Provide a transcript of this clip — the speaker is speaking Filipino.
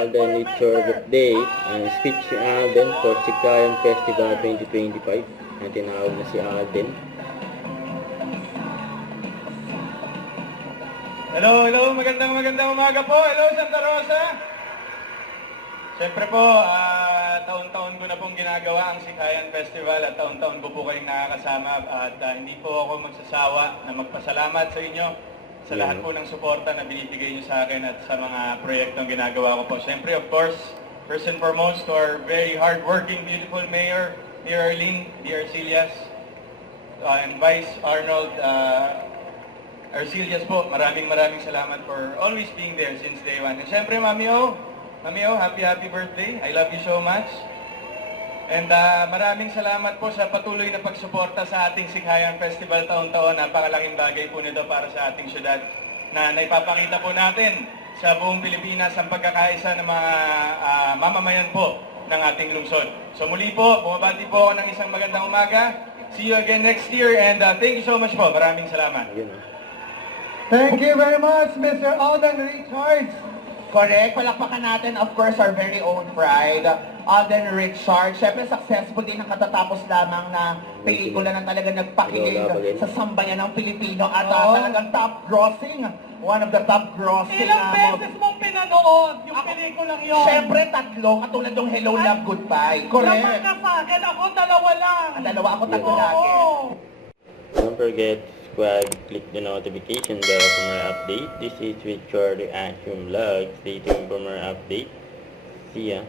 Alden Richard update. Speech si Alden for Sikayan Festival 2025. Na tinawag na si Alden. Hello, magandang umaga po. Hello, Santa Rosa. Siyempre po, taon-taon ko na pong ginagawa ang Sikayan Festival at taon-taon ko po kayong nakakasama at hindi po ako magsasawa na magpasalamat sa inyo sa lahat po ng suporta na binibigay niyo sa akin at sa mga proyektong ginagawa ko po. Siyempre, of course, first and foremost, to our very hard-working, beautiful Mayor, Mayor Arlene D. Arcillas, and Vice Arnold Arcillas po, maraming salamat for always being there since day one. And syempre, Mami O, happy birthday. I love you so much. And maraming salamat po sa patuloy na pagsuporta sa ating Sikayan Festival taon-taon. Napakalaking bagay po nito para sa ating syudad na naipapakita po natin sa buong Pilipinas ang pagkakaisa ng mga mamamayan po ng ating lungsod. So muli po, bumabati po ako ng isang magandang umaga. See you again next year and thank you so much po. Maraming salamat. Thank you very much, Mr. Alden Richards. Correct. Palakpakan natin, of course, our very own pride, Alden Richards. Siyempre, successful din ang katatapos lamang na pelikula na talaga nagpakilig sa sambayan ng Pilipino at talagang top grossing. One of the top grossing. Ilang beses mong pinanood yung pelikulang yun? Siyempre, tatlo. Katulad ng Hello, Love, Goodbye. Correct. Naman ka sa akin, ako dalawa lang. Dalawa ako, tatlo lagi. Don't forget to subscribe, click the notification bell for more update. This is Richard Reaction Vlog. Stay tuned for more update. See ya.